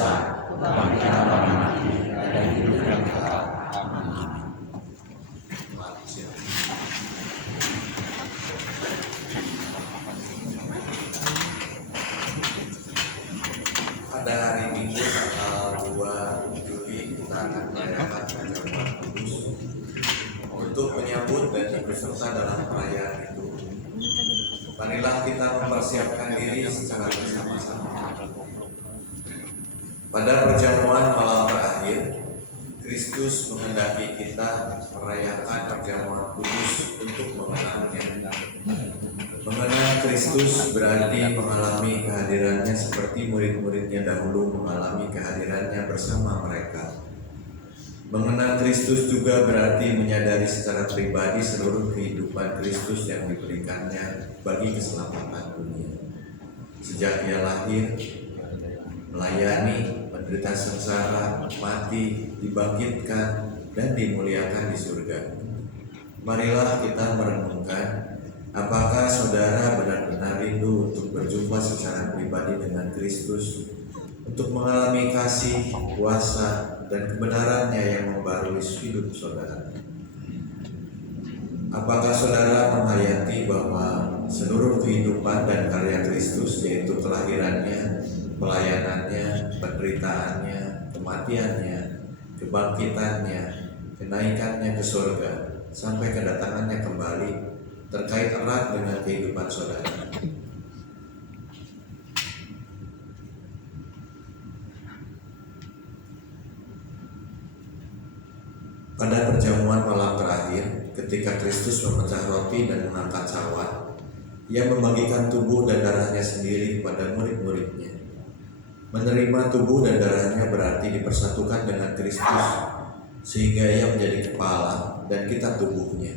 dosa, kebangkitan orang mati, dan hidup yang kekal. Amin. Pada hari Minggu tanggal 2 Juli kita akan merayakan perjamuan kudus. Untuk menyambut dan ikut serta dalam perayaan itu, marilah kita mempersiapkan diri secara bersama-sama. Pada perjamuan malam terakhir, Kristus menghendaki kita merayakan perjamuan kudus untuk mengenalnya. Mengenal Kristus berarti mengalami kehadirannya seperti murid-muridnya dahulu mengalami kehadirannya bersama mereka. Mengenal Kristus juga berarti menyadari secara pribadi seluruh kehidupan Kristus yang diberikannya bagi keselamatan dunia. Sejak ia lahir, melayani, menderita sengsara, mati, dibangkitkan, dan dimuliakan di surga. Marilah kita merenungkan, apakah saudara benar-benar rindu untuk berjumpa secara pribadi dengan Kristus, untuk mengalami kasih, kuasa, dan kebenarannya yang membarui hidup saudara? Apakah saudara menghayati bahwa seluruh kehidupan dan karya Kristus, yaitu kelahirannya, pelayanannya, penderitaannya, kematiannya, kebangkitannya, kenaikannya ke surga, sampai kedatangannya kembali, terkait erat dengan kehidupan saudara? Pada perjamuan malam terakhir, ketika Kristus memecah roti dan mengangkat cawan, ia membagikan tubuh dan darahnya sendiri kepada murid-muridnya. Menerima tubuh dan darahnya berarti dipersatukan dengan Kristus, sehingga ia menjadi kepala dan kita tubuhnya.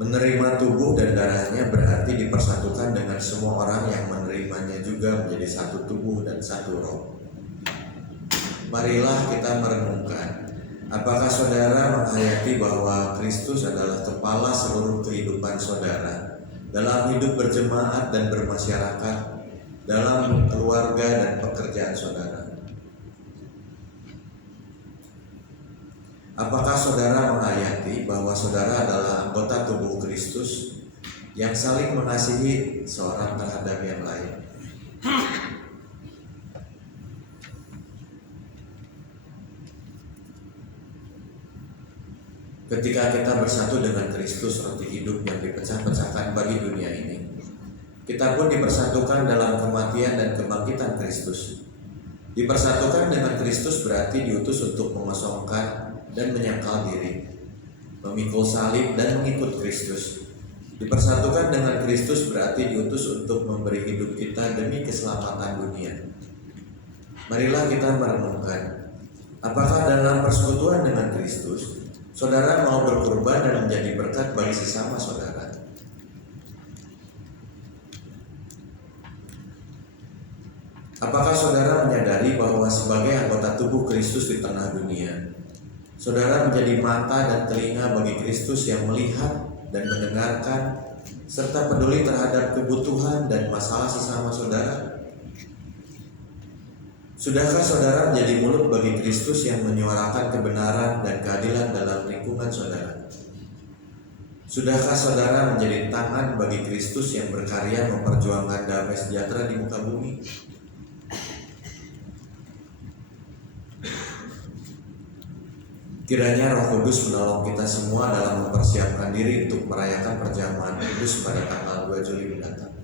Menerima tubuh dan darahnya berarti dipersatukan dengan semua orang yang menerimanya juga menjadi satu tubuh dan satu roh. Marilah kita merenungkan, apakah saudara menghayati bahwa Kristus adalah kepala seluruh kehidupan saudara dalam hidup berjemaat dan bermasyarakat, dalam keluarga dan pekerjaan saudara? Apakah saudara menghayati bahwa saudara adalah anggota tubuh Kristus yang saling mengasihi seorang terhadap yang lain? Ketika kita bersatu dengan Kristus, roti hidup yang dipecah-pecahkan bagi dunia ini, kita pun dipersatukan dalam kematian dan kebangkitan Kristus. Dipersatukan dengan Kristus berarti diutus untuk mengosongkan dan menyangkal diri, memikul salib dan mengikut Kristus. Dipersatukan dengan Kristus berarti diutus untuk memberi hidup kita demi keselamatan dunia. Marilah kita merenungkan, apakah dalam persekutuan dengan Kristus, saudara mau berkorban dan menjadi berkat bagi sesama saudara? Apakah saudara menyadari bahwa sebagai anggota tubuh Kristus di tengah dunia, saudara menjadi mata dan telinga bagi Kristus yang melihat dan mendengarkan, serta peduli terhadap kebutuhan dan masalah sesama saudara? Sudahkah saudara menjadi mulut bagi Kristus yang menyuarakan kebenaran dan keadilan dalam lingkungan saudara? Sudahkah saudara menjadi tangan bagi Kristus yang berkarya memperjuangkan damai sejahtera di muka bumi? Kiranya Roh Kudus menolong kita semua dalam mempersiapkan diri untuk merayakan perjamuan kudus pada tanggal 2 Juli mendatang.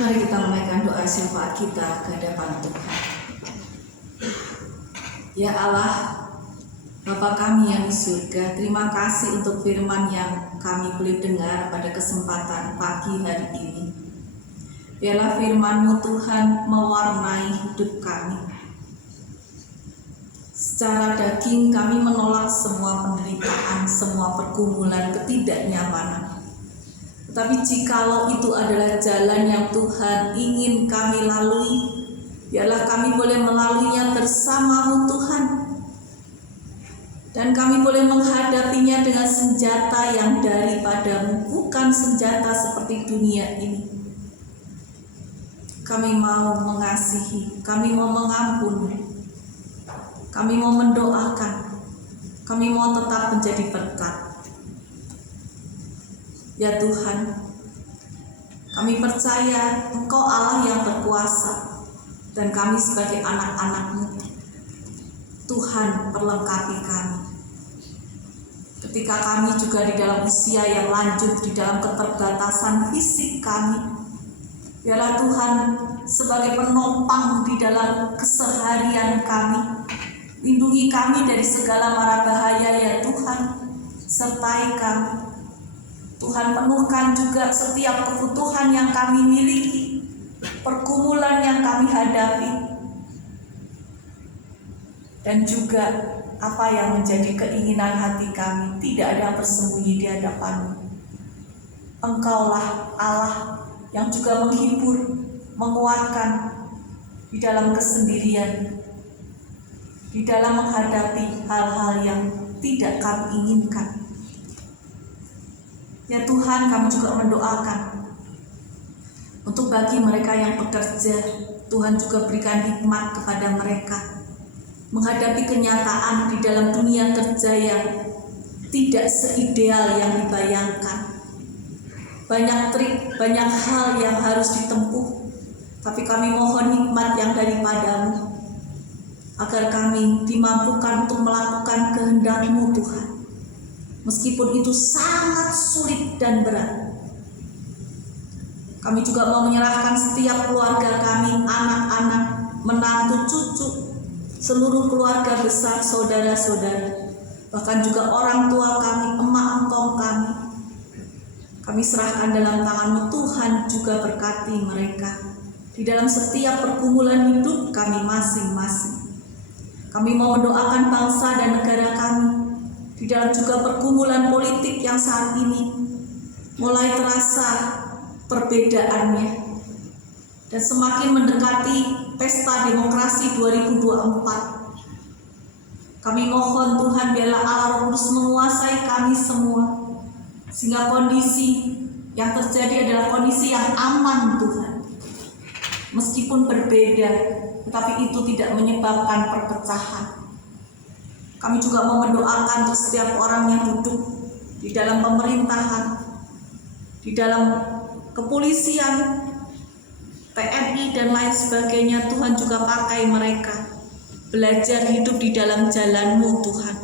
Mari kita menaikkan doa syafaat kita ke hadapan Tuhan. Ya Allah, Bapa kami yang di surga, terima kasih untuk firman yang kami boleh dengar pada kesempatan pagi hari ini. Biarlah firman-Mu Tuhan mewarnai hidup kami. Secara daging kami menolak semua penderitaan, semua pergumulan, ketidaknyamanan. Tetapi jikalau itu adalah jalan yang Tuhan ingin kami lalui, biarlah kami boleh melaluinya bersama-Mu Tuhan. Dan kami boleh menghadapinya dengan senjata yang daripadamu, bukan senjata seperti dunia ini. Kami mau mengasihi, kami mau mengampuni, kami mau mendoakan, kami mau tetap menjadi berkat. Ya Tuhan, kami percaya Engkau Allah yang berkuasa, dan kami sebagai anak-anak-Mu, Tuhan perlengkapi kami. Ketika kami juga di dalam usia yang lanjut, di dalam keterbatasan fisik kami, biarlah Tuhan sebagai penopang di dalam keseharian kami. Lindungi kami dari segala mara bahaya ya Tuhan, sertai kami. Tuhan penuhkan juga setiap kebutuhan yang kami miliki, pergumulan yang kami hadapi, dan juga apa yang menjadi keinginan hati kami tidak ada yang bersembunyi di hadapan-Mu. Engkaulah Allah yang juga menghibur, menguatkan di dalam kesendirian, di dalam menghadapi hal-hal yang tidak kami inginkan. Ya Tuhan, kami juga mendoakan untuk bagi mereka yang bekerja, Tuhan juga berikan hikmat kepada mereka menghadapi kenyataan di dalam dunia kerja yang tidak seideal yang dibayangkan. Banyak trik, banyak hal yang harus ditempuh, tapi kami mohon hikmat yang daripada-Mu, agar kami dimampukan untuk melakukan kehendak-Mu Tuhan, meskipun itu sangat sulit dan berat. Kami juga mau menyerahkan setiap keluarga kami, anak-anak, menantu, cucu, seluruh keluarga besar, saudara-saudara, bahkan juga orang tua kami, emak engkong kami. Kami serahkan dalam tangan-Mu Tuhan, juga berkati mereka di dalam setiap pergumulan hidup kami masing-masing. Kami mau mendoakan bangsa dan negara kami di dalam juga pergumulan politik yang saat ini mulai terasa perbedaannya, dan semakin mendekati pesta demokrasi 2024. Kami mohon Tuhan, biarlah Allah Roh Kudus menguasai kami semua, sehingga kondisi yang terjadi adalah kondisi yang aman Tuhan. Meskipun berbeda, tetapi itu tidak menyebabkan perpecahan. Kami juga mau mendoakan untuk setiap orang yang duduk di dalam pemerintahan, di dalam kepolisian, TNI dan lain sebagainya. Tuhan juga pakai mereka belajar hidup di dalam jalan-Mu Tuhan.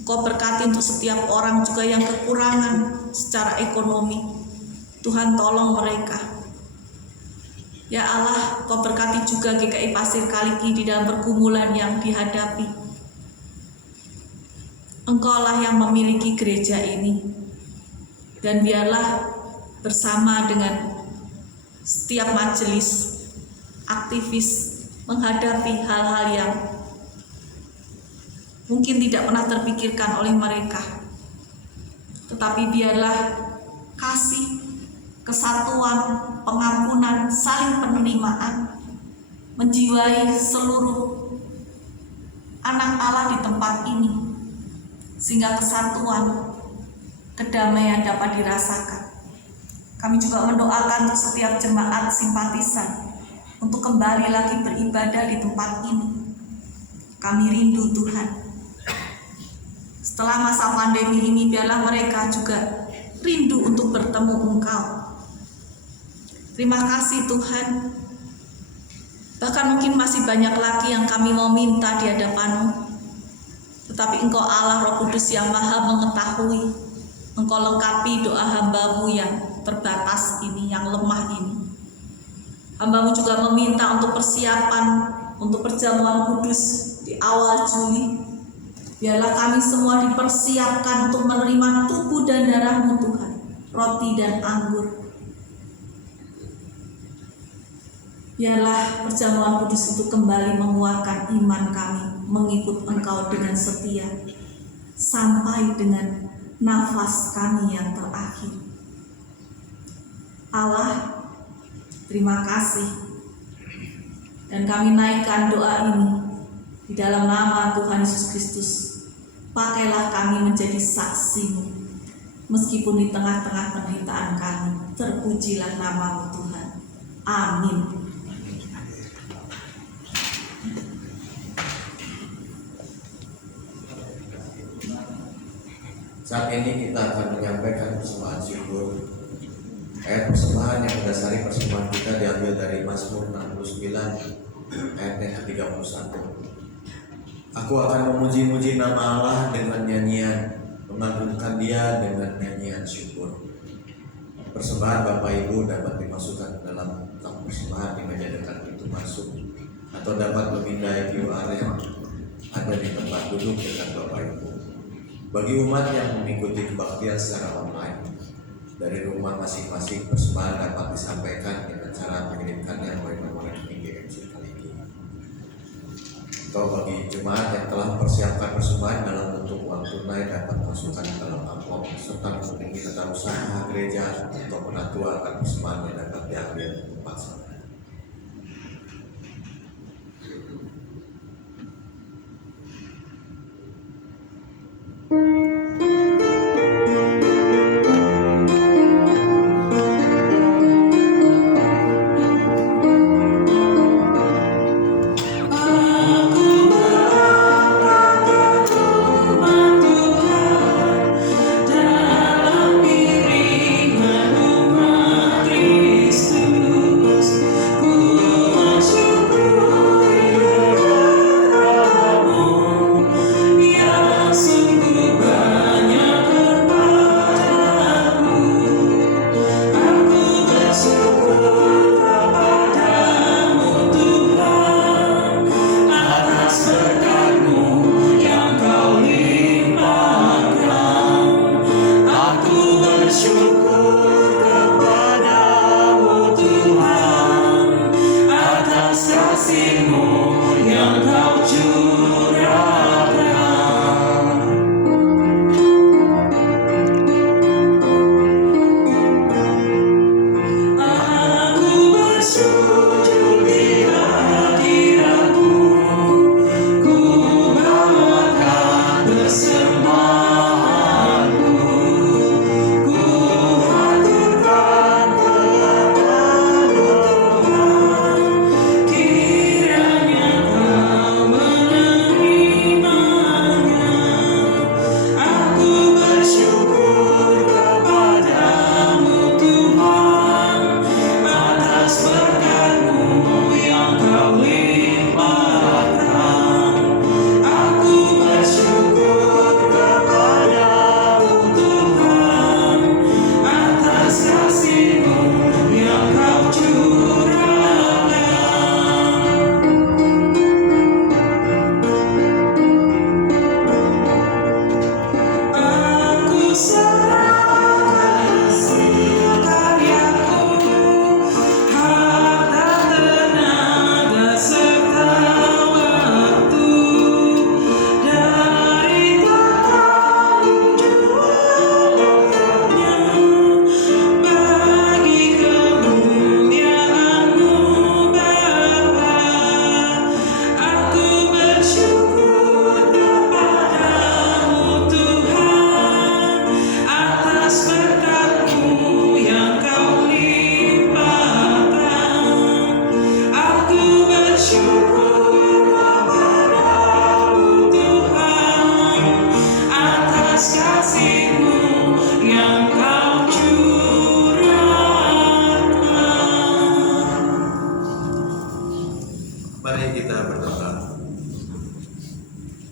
Engkau berkati untuk setiap orang juga yang kekurangan secara ekonomi. Tuhan tolong mereka. Ya Allah, Engkau berkati juga GKI Pasir Kaliki di dalam pergumulan yang dihadapi. Engkaulah yang memiliki gereja ini, dan biarlah bersama dengan setiap majelis, aktivis menghadapi hal-hal yang mungkin tidak pernah terpikirkan oleh mereka. Tetapi biarlah kasih, kesatuan, pengampunan, saling penerimaan menjiwai seluruh anak Allah di tempat ini, sehingga kesatuan, kedamaian dapat dirasakan. Kami juga mendoakan untuk setiap jemaat simpatisan untuk kembali lagi beribadah di tempat ini. Kami rindu Tuhan. Setelah masa pandemi ini, biarlah mereka juga rindu untuk bertemu Engkau. Terima kasih Tuhan. Bahkan mungkin masih banyak lagi yang kami mau minta di hadapan-Mu. Tetapi Engkau Allah Roh Kudus yang Maha mengetahui. Engkau lengkapi doa hamba-Mu yang terbatas ini, yang lemah ini. Hamba-Mu juga meminta untuk persiapan untuk perjamuan kudus di awal Juli. Biarlah kami semua dipersiapkan untuk menerima tubuh dan darah-Mu Tuhan, roti dan anggur. Biarlah perjamuan kudus itu kembali menguatkan iman kami mengikut Engkau dengan setia sampai dengan nafas kami yang terakhir. Allah, terima kasih, dan kami naikkan doa ini di dalam nama Tuhan Yesus Kristus, Pakailah kami menjadi saksi-Mu. Meskipun di tengah-tengah penderitaan kami, terpujilah nama-Mu Tuhan. Amin. Saat ini kita akan menyampaikan persembahan syukur. Ayat persembahan yang mendasari persembahan kita diambil dari Mazmur 69 ayat yang ke-31. Aku akan memuji-muji nama Allah dengan nyanyian, mengagungkan Dia dengan nyanyian syukur. Persembahan Bapak Ibu dapat dimasukkan dalam kotak persembahan di meja dekat pintu masuk, atau dapat memindai QR yang ada di tempat duduk dekat Bapak Ibu. Bagi umat yang mengikuti kebaktian secara online, dari rumah masing-masing persembahan dapat disampaikan dengan cara mengirimkannya melalui nomor rekening GMC Kaliki. Atau bagi jemaat yang telah mempersiapkan persembahan dalam bentuk uang tunai dapat masukkan dalam amplop serta menghubungi tata usaha gereja atau penatua akan persembahan yang dapat diambil tempat sana.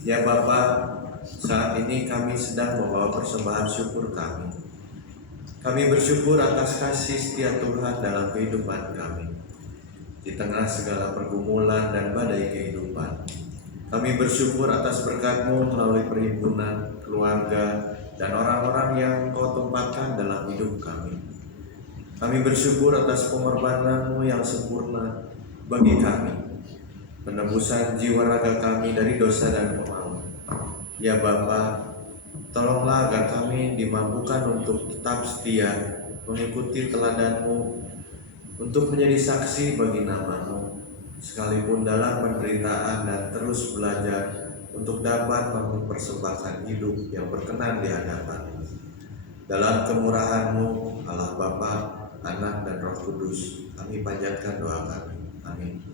Ya Bapa, saat ini kami sedang membawa persembahan syukur kami. Kami bersyukur atas kasih setia Tuhan dalam kehidupan kami. Di tengah segala pergumulan dan badai kehidupan, kami bersyukur atas berkat-Mu melalui perhimpunan, keluarga, dan orang-orang yang Kau tempatkan dalam hidup kami. Kami bersyukur atas pengorbanan-Mu yang sempurna bagi kami, penebusan jiwa raga kami dari dosa dan pemaaf. Ya Bapa, tolonglah agar kami dimampukan untuk tetap setia mengikuti teladan-Mu, untuk menjadi saksi bagi nama-Mu, sekalipun dalam penderitaan, dan terus belajar untuk dapat mempersembahkan hidup yang berkenan di hadapan. Dalam kemurahan-Mu, Allah Bapa, Anak dan Roh Kudus, kami panjatkan doa kami. Amin.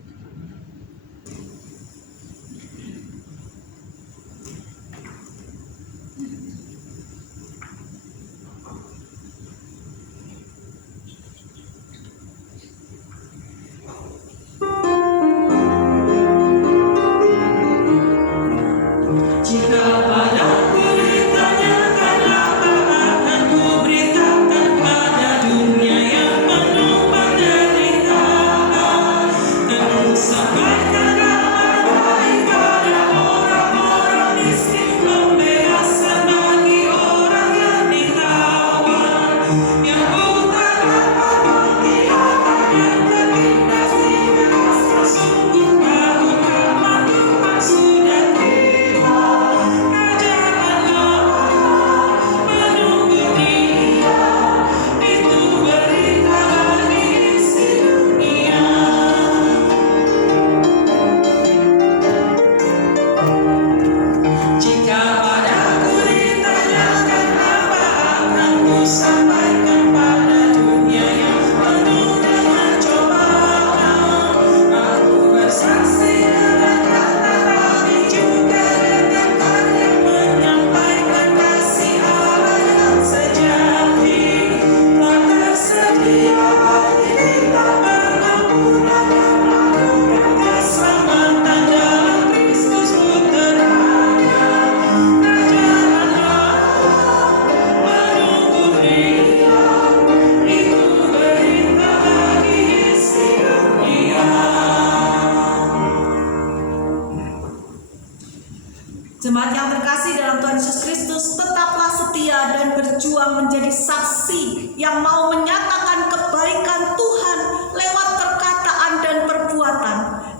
Jemaat yang terkasih dalam Tuhan Yesus Kristus, tetaplah setia dan berjuang menjadi saksi yang mau menyatakan kebaikan Tuhan lewat perkataan dan perbuatan,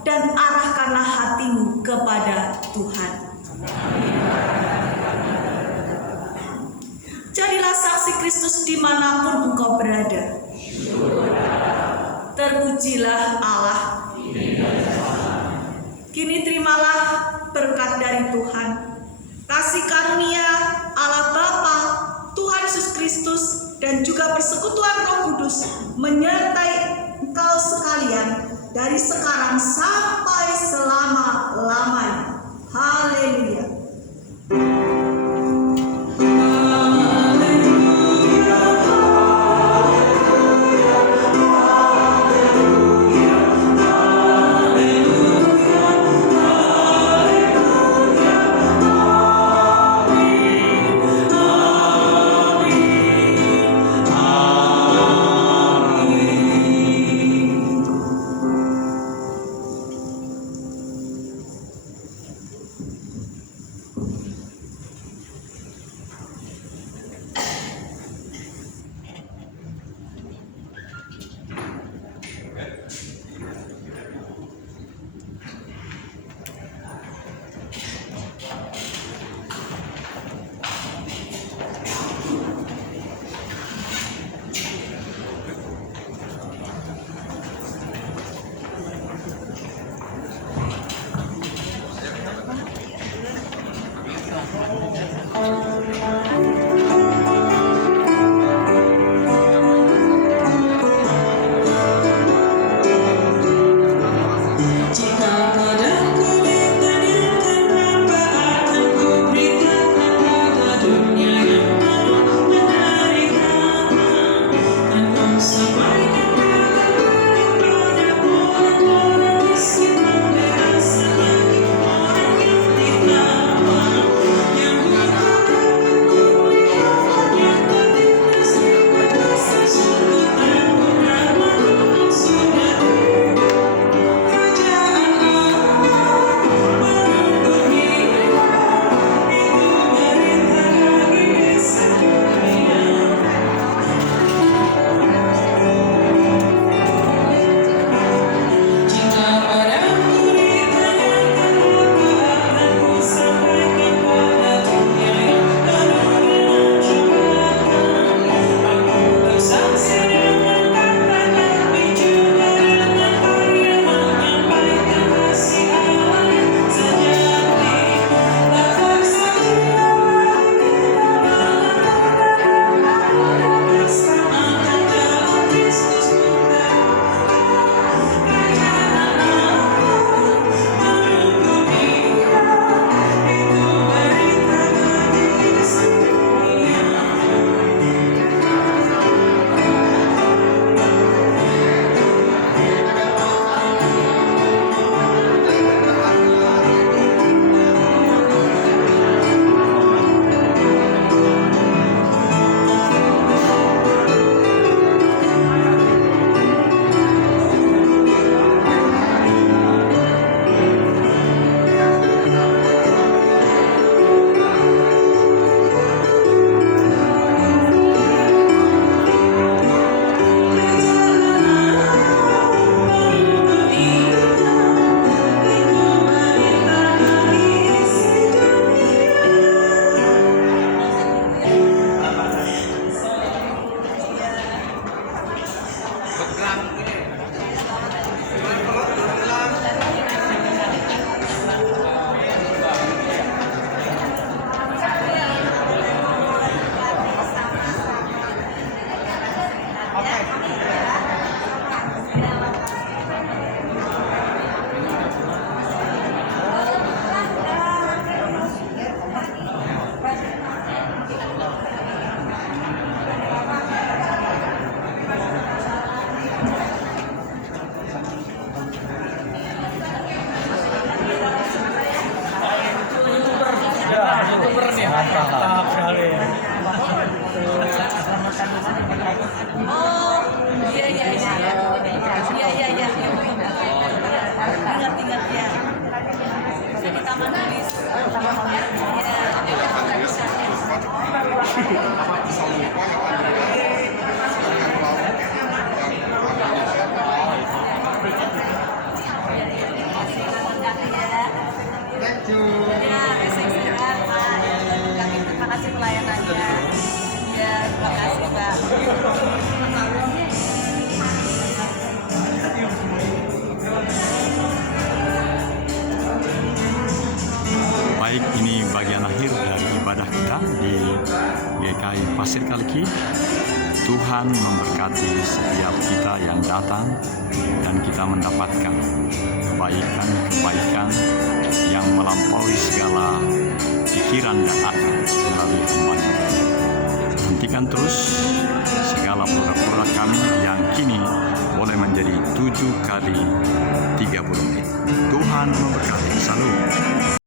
dan arahkanlah hatimu kepada Tuhan. Jadilah saksi Kristus dimanapun engkau berada. Terpujilah Allah. Kini terimalah berkat dari Tuhan, kasih karunia Allah Bapa, Tuhan Yesus Kristus, dan juga persekutuan Roh Kudus menyertai engkau sekalian dari sekarang sampai selama-lamanya. Haleluya. Baik, ini bagian akhir dari ibadah kita di GKI Pasir Kaliki. Tuhan memberkati setiap kita yang datang dan kita mendapatkan kebaikan yang melampaui segala pikiran dan akal melalui hamba-Nya. Hentikan terus segala produk-produk kami yang kini boleh menjadi 7 kali 30 menit. Tuhan memberkati. Salam.